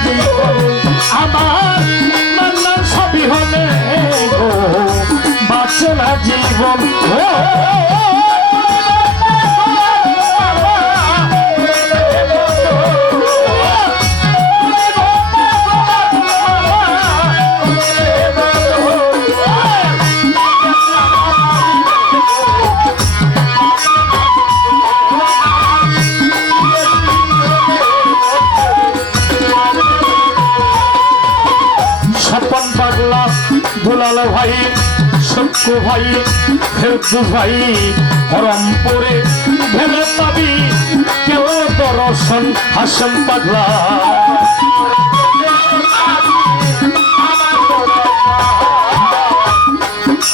জীবন আমার মান্নার সবই হলে গো বাঁচে না জীবন দুলাল ভাই শক্কু ভাই ফেরদৌস ভাই হরমপুরে ভেবে পাবি কেউ দর্শন হাসেম পাগলা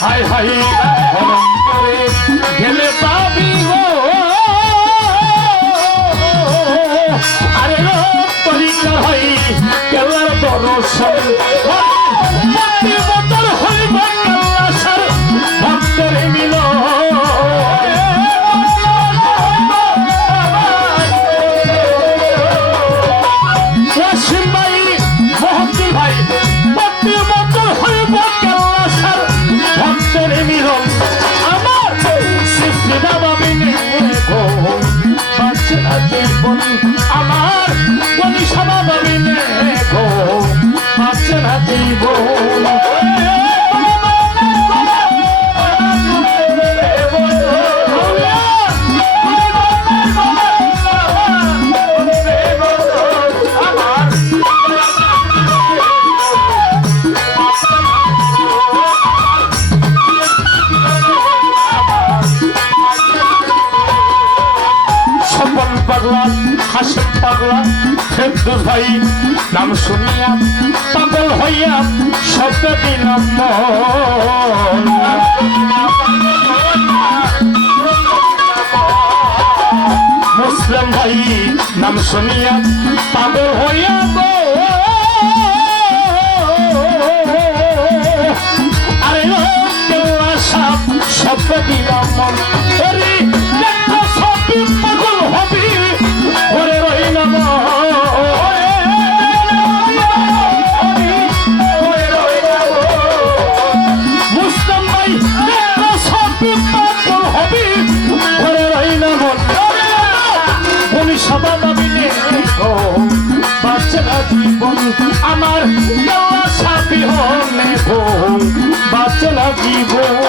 হাই হাই হরমপুরে গেলে পাবি গো আরে পরীক্ষা হয় কেউ দর্শন আমার বলি সভা ভাবিলে গো বাঁচে না জীবন পাগলা হাসিম পাগলা ফেরদৌস ভাই নাম শুনিয়া পাগল হইয়া শব্দ দিলাম মুসলিম ভাই নাম শুনিয়া পাগল হইয়া গো আরে শব্দ দিলাম পাগল হবি ওরে রই নাম মুসলিম ভাই সবই পাগল হবি ওরে রই নাম উনি সভা ভাবিলে গো বাঁচে না জীবন আমার সাথী হলে গো বাঁচে না জীবন